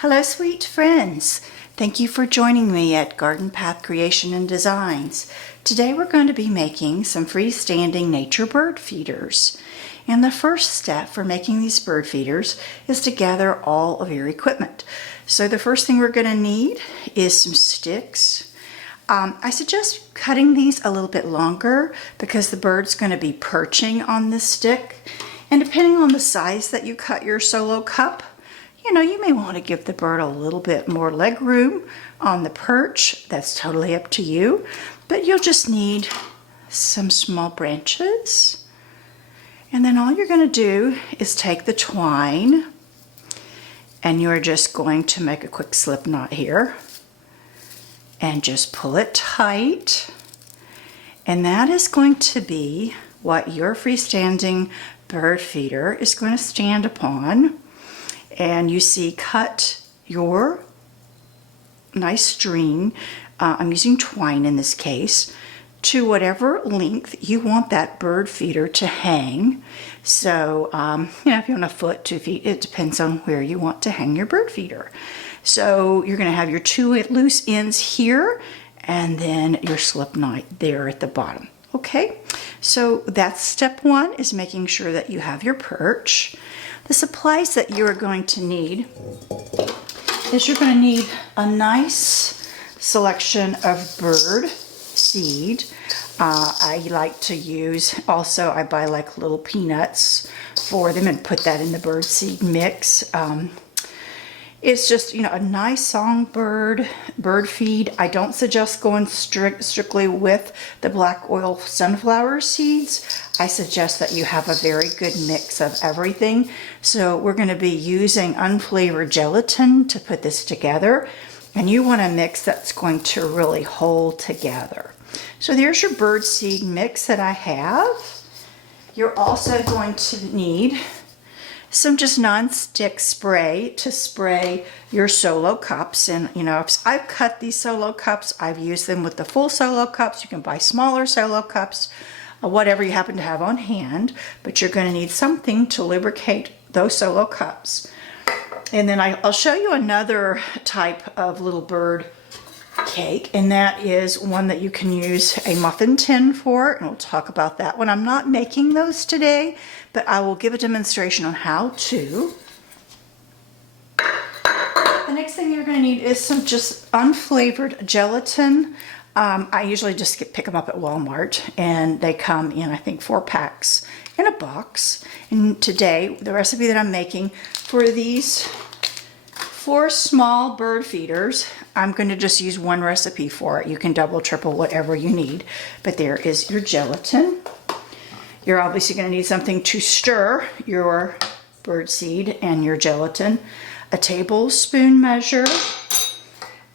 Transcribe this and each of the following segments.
Hello, sweet friends. Thank you for joining me at Garden Path Creation and Designs. Today we're going to be making some freestanding nature bird feeders. And the first step for making these bird feeders is to gather all of your equipment. So the first thing we're going to need is some sticks. I suggest cutting these a little bit longer because the bird's going to be perching on this stick. And depending on the size that you cut your solo cup, you may want to give the bird a little bit more leg room on the perch. That's totally up to you. But you'll just need some small branches. And then all you're going to do is take the twine and you're just going to make a quick slip knot here and just pull it tight. And that is going to be what your freestanding bird feeder is going to stand upon. And you see, cut your nice string, I'm using twine in this case, to whatever length you want that bird feeder to hang. So, if you want a foot, 2 feet, it depends on where you want to hang your bird feeder. So you're going to have your 2 loose ends here, and then your slip knot there at the bottom. Okay, so that's step 1, is making sure that you have your perch. The supplies that you are going to need is you're going to need a nice selection of bird seed. I like to use, also I buy like little peanuts for them and put that in the bird seed mix. It's just, a nice songbird bird feed. I don't suggest going strictly with the black oil sunflower seeds. I suggest that you have a very good mix of everything. So we're going to be using unflavored gelatin to put this together. And you want a mix that's going to really hold together. So there's your bird seed mix that I have. You're also going to need some just non-stick spray to spray your solo cups. And I've cut these solo cups, I've used them with the full solo cups. You can buy smaller solo cups, whatever you happen to have on hand, but you're going to need something to lubricate those solo cups. And then I'll show you another type of little bird cake, and that is one that you can use a muffin tin for, and we'll talk about that one. I'm not making those today, but I will give a demonstration on how to. The next thing you're going to need is some just unflavored gelatin. I usually just pick them up at Walmart, and they come in, I think, 4 packs in a box. And today, the recipe that I'm making for these 4 small bird feeders, I'm going to just use one recipe for it. You can double, triple, whatever you need. But there is your gelatin. You're obviously going to need something to stir your bird seed and your gelatin. A tablespoon measure.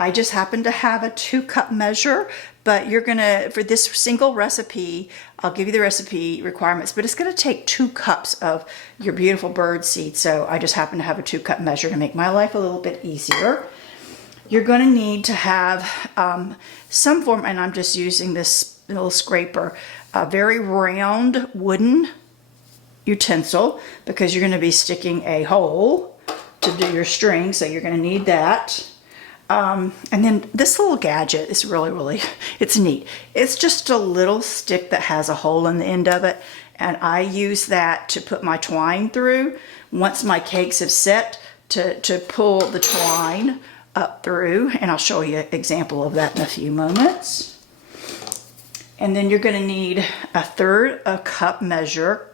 I just happen to have a 2-cup measure, but you're going to, for this single recipe, I'll give you the recipe requirements, but it's going to take 2 cups of your beautiful bird seed. So I just happen to have a 2-cup measure to make my life a little bit easier. You're going to need to have some form, and I'm just using this little scraper, a very round wooden utensil, because you're going to be sticking a hole to do your string, so you're going to need that. And then this little gadget is really, it's neat. It's just a little stick that has a hole in the end of it, and I use that to put my twine through once my cakes have set, to pull the twine up through, and I'll show you an example of that in a few moments. And then you're going to need a 1/3 cup measure,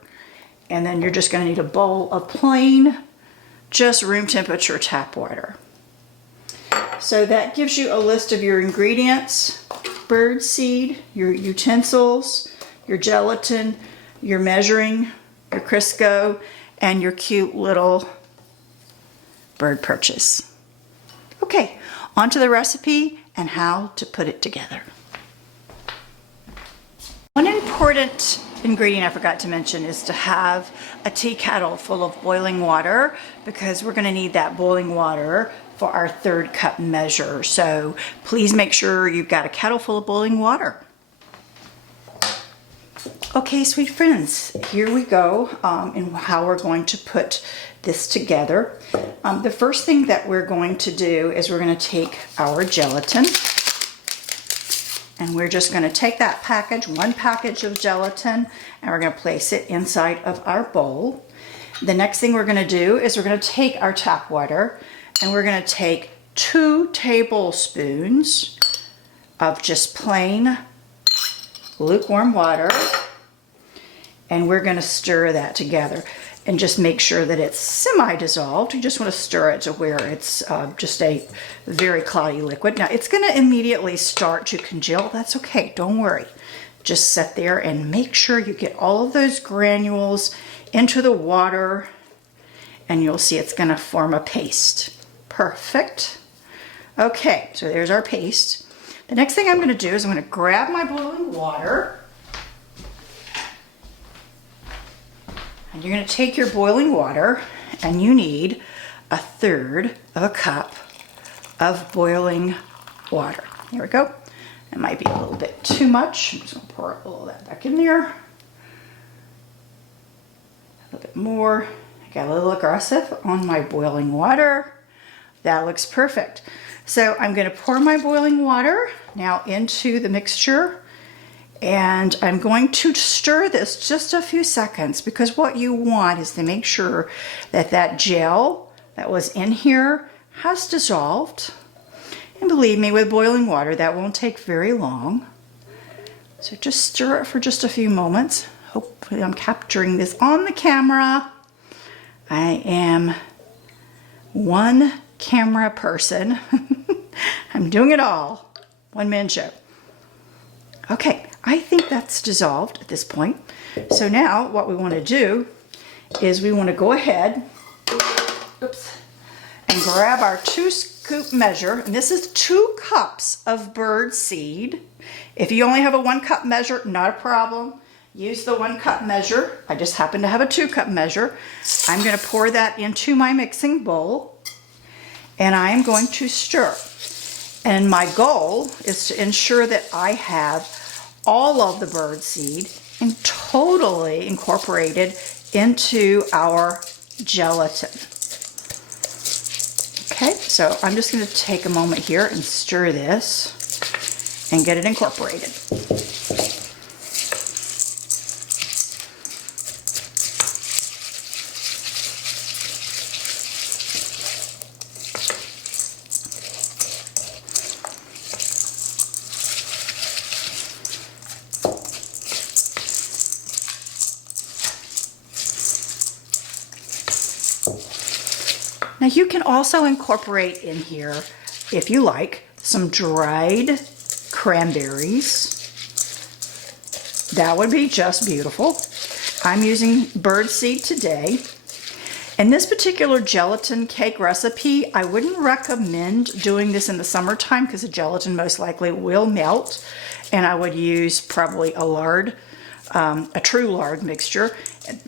and then you're just going to need a bowl of plain, just room temperature tap water. So that gives you a list of your ingredients: bird seed, your utensils, your gelatin, your measuring, your Crisco, and your cute little bird perches. Okay, on to the recipe and how to put it together. One important ingredient I forgot to mention is to have a tea kettle full of boiling water, because we're going to need that boiling water for our 1/3 cup measure. So please make sure you've got a kettle full of boiling water. Okay, sweet friends, here we go in how we're going to put this together. The first thing that we're going to do is we're going to take our gelatin, and we're just going to take that package, one package of gelatin, and we're going to place it inside of our bowl. The next thing we're going to do is we're going to take our tap water, and we're going to take 2 tablespoons of just plain lukewarm water, and we're going to stir that together and just make sure that it's semi-dissolved. You just want to stir it to where it's just a very cloudy liquid. Now it's going to immediately start to congeal. That's okay, don't worry. Just sit there and make sure you get all of those granules into the water, and you'll see it's going to form a paste. Perfect. Okay, so there's our paste. The next thing I'm going to do is I'm going to grab my boiling water, and you're going to take your boiling water, and you need 1/3 of a cup of boiling water. Here we go. It might be a little bit too much. I'm just going to pour a little of that back in there. A little bit more. I got a little aggressive on my boiling water. That looks perfect. So I'm going to pour my boiling water now into the mixture, and I'm going to stir this just a few seconds, because what you want is to make sure that that gel that was in here has dissolved. And believe me, with boiling water, that won't take very long. So just stir it for just a few moments. Hopefully I'm capturing this on the camera. I am one camera person. I'm doing it all. One-man show. Okay, I think that's dissolved at this point. So now what we want to do is we want to go ahead, and grab our 2-scoop measure. And this is 2 cups of bird seed. If you only have a 1-cup measure, not a problem. Use the 1-cup measure. I just happen to have a 2-cup measure. I'm going to pour that into my mixing bowl, and I'm going to stir. And my goal is to ensure that I have all of the bird seed and totally incorporated into our gelatin. Okay, so I'm just going to take a moment here and stir this and get it incorporated. Now you can also incorporate in here, if you like, some dried cranberries. That would be just beautiful. I'm using birdseed today. In this particular gelatin cake recipe, I wouldn't recommend doing this in the summertime because the gelatin most likely will melt, and I would use probably a lard, a true lard mixture,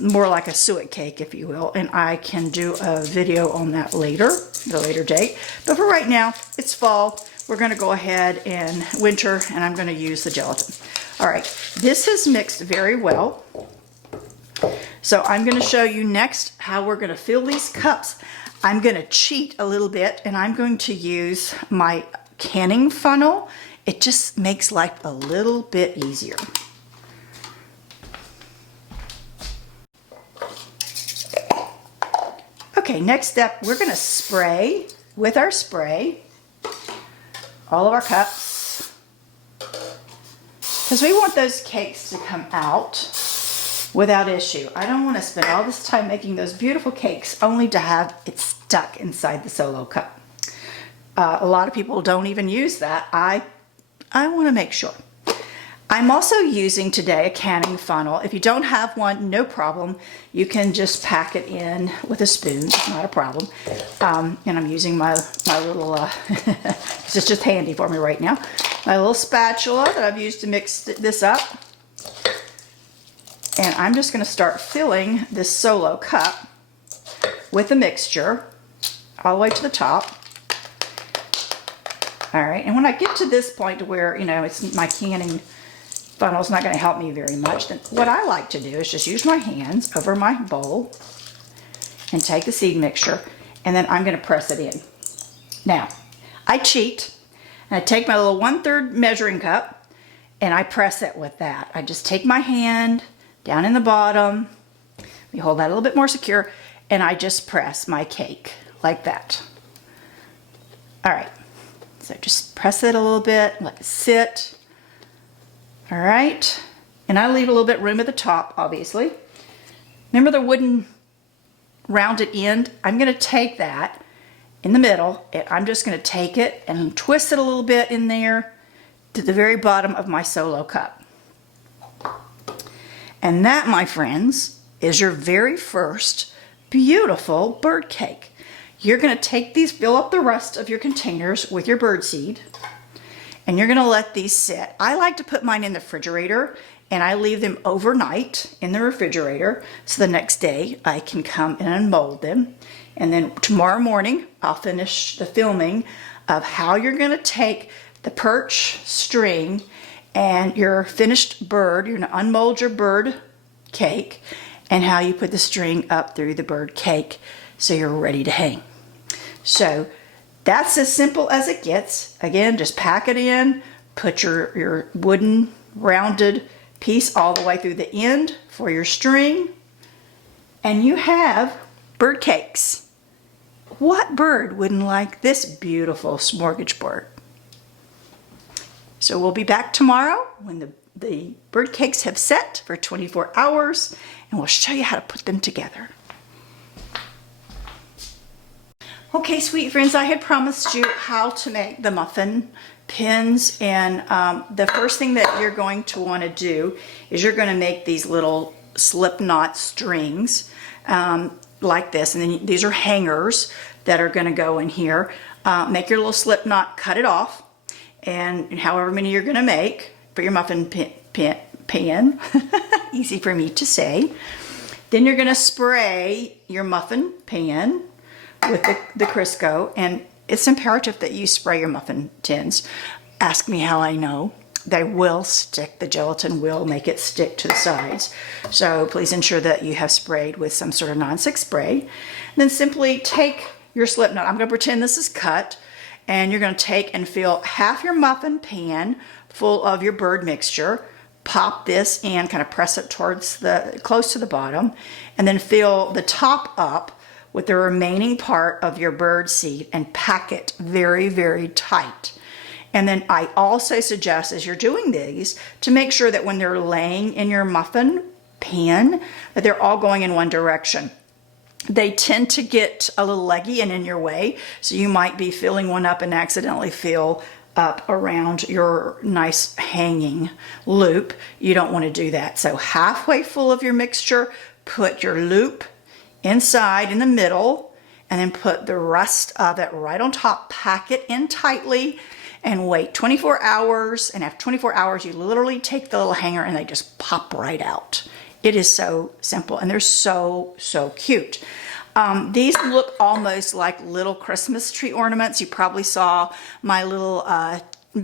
more like a suet cake, if you will, and I can do a video on that later, at a later date. But for right now, it's fall. We're going to go ahead and winter, and I'm going to use the gelatin. All right, this is mixed very well. So I'm going to show you next how we're going to fill these cups. I'm going to cheat a little bit, and I'm going to use my canning funnel. It just makes life a little bit easier. Okay, next step, we're going to spray with our spray all of our cups, because we want those cakes to come out without issue. I don't want to spend all this time making those beautiful cakes only to have it stuck inside the Solo cup. A lot of people don't even use that. I want to make sure. I'm also using today a canning funnel. If you don't have one, no problem. You can just pack it in with a spoon, not a problem. And I'm using my little, it's just handy for me right now. My little spatula that I've used to mix this up. And I'm just going to start filling this Solo cup with the mixture all the way to the top. All right, and when I get to this point to where, you know, it's my canning funnel's not going to help me very much, then what I like to do is just use my hands over my bowl and take the seed mixture, and then I'm going to press it in. Now, I cheat, and I take my little 1/3 measuring cup, and I press it with that. I just take my hand down in the bottom, let me hold that a little bit more secure, and I just press my cake like that. All right, so just press it a little bit, let it sit. All right, and I leave a little bit room at the top, obviously. Remember the wooden rounded end? I'm going to take that in the middle, and I'm just going to take it and twist it a little bit in there to the very bottom of my solo cup. And that, my friends, is your very first beautiful bird cake. You're going to take these, fill up the rest of your containers with your bird seed, and you're going to let these sit. I like to put mine in the refrigerator, and I leave them overnight in the refrigerator so the next day I can come in and mold them. And then tomorrow morning I'll finish the filming of how you're going to take the perch string and your finished bird, you're going to unmold your bird cake, and how you put the string up through the bird cake so you're ready to hang. So that's as simple as it gets. Again, just pack it in, put your wooden rounded piece all the way through the end for your string, and you have bird cakes. What bird wouldn't like this beautiful smorgasbord? So we'll be back tomorrow when the bird cakes have set for 24 hours, and we'll show you how to put them together. Okay, sweet friends, I had promised you how to make the muffin pins, and the first thing that you're going to want to do is you're going to make these little slip knot strings like this, and then these are hangers that are going to go in here. Make your little slip knot, cut it off, and however many you're going to make for your muffin pan, easy for me to say. Then you're going to spray your muffin pan with the Crisco, and it's imperative that you spray your muffin tins. Ask me how I know. They will stick. The gelatin will make it stick to the sides. So please ensure that you have sprayed with some sort of non-stick spray. And then simply take your slip knot. I'm going to pretend this is cut, and you're going to take and fill half your muffin pan full of your bird mixture. Pop this in, kind of press it towards close to the bottom, and then fill the top up with the remaining part of your bird seed and pack it very, very tight. And then I also suggest, as you're doing these, to make sure that when they're laying in your muffin pan, that they're all going in one direction. They tend to get a little leggy and in your way, so you might be filling one up and accidentally fill up around your nice hanging loop. You don't want to do that. So halfway full of your mixture, put your loop inside in the middle, and then put the rest of it right on top. Pack it in tightly and wait 24 hours. And after 24 hours, you literally take the little hanger and they just pop right out. It is so simple, and they're so, so cute. These look almost like little Christmas tree ornaments. You probably saw my little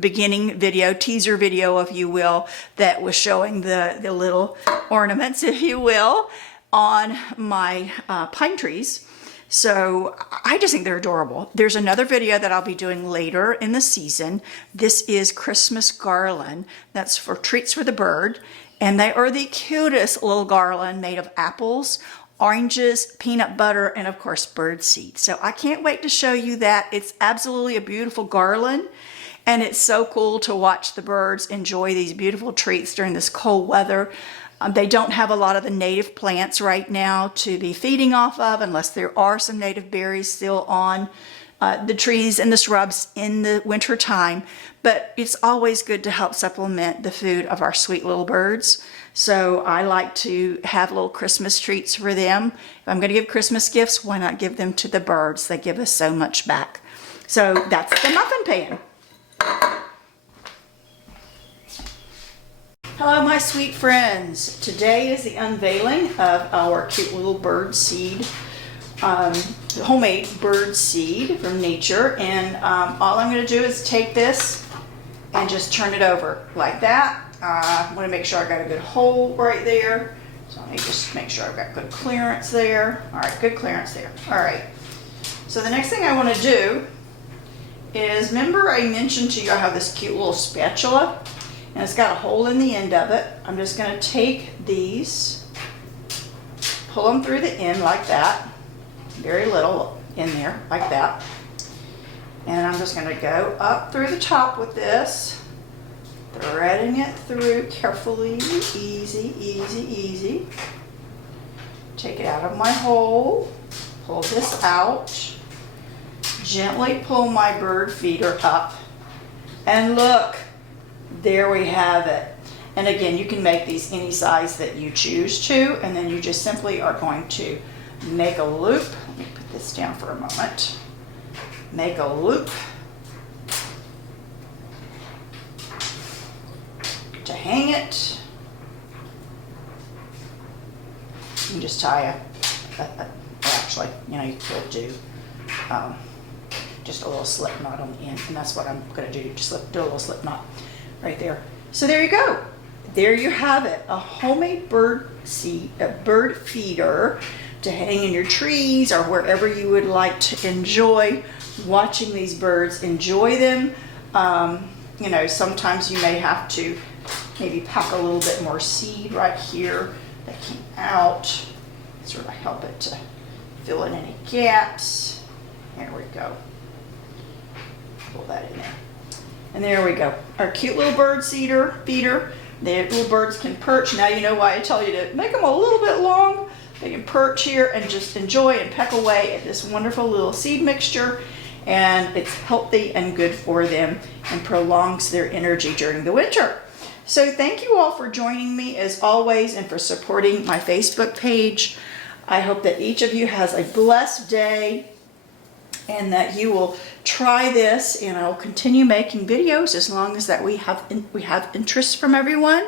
beginning video, teaser video, if you will, that was showing the little ornaments, if you will, on my pine trees. So I just think they're adorable. There's another video that I'll be doing later in the season. This is Christmas garland. That's for treats for the bird. And they are the cutest little garland made of apples, oranges, peanut butter, and of course bird seed. So I can't wait to show you that. It's absolutely a beautiful garland. And it's so cool to watch the birds enjoy these beautiful treats during this cold weather. They don't have a lot of the native plants right now to be feeding off of, unless there are some native berries still on the trees and the shrubs in the winter time. But it's always good to help supplement the food of our sweet little birds. So I like to have little Christmas treats for them. If I'm going to give Christmas gifts, why not give them to the birds? They give us so much back. So that's the muffin pan. Hello, my sweet friends. Today is the unveiling of our cute little bird seed, homemade bird seed from nature. And all I'm going to do is take this and just turn it over like that. I want to make sure I got a good hole right there So let me just make sure I've got good clearance there. All right, good clearance there. All right. So the next thing I want to do is, remember I mentioned to you I have this cute little spatula and it's got a hole in the end of it. I'm just going to take these, pull them through the end like that, very little in there like that. And I'm just going to go up through the top with this, threading it through carefully, easy, easy, easy. Take it out of my hole, pull this out, gently pull my bird feeder up, and look, there we have it. And again, you can make these any size that you choose to, and then you just simply are going to make a loop. Let me put this down for a moment. Make a loop to hang it. You can just tie well, actually, you know, you could do just a little slip knot on the end, and that's what I'm going to do. Just do a little slip knot right there. So there you go. There you have it, a homemade bird feeder to hang in your trees or wherever you would like to enjoy watching these birds. Enjoy them. You know, sometimes you may have to maybe pack a little bit more seed right here that came out, sort of help it to fill in any gaps. There we go. Pull that in there. And there we go. Our cute little bird feeder. The little birds can perch. Now you know why I tell you to make them a little bit long. They can perch here and just enjoy and peck away at this wonderful little seed mixture. And it's healthy and good for them and prolongs their energy during the winter. So thank you all for joining me as always and for supporting my Facebook page. I hope that each of you has a blessed day and that you will try this, and I'll continue making videos as long as that we have interest from everyone.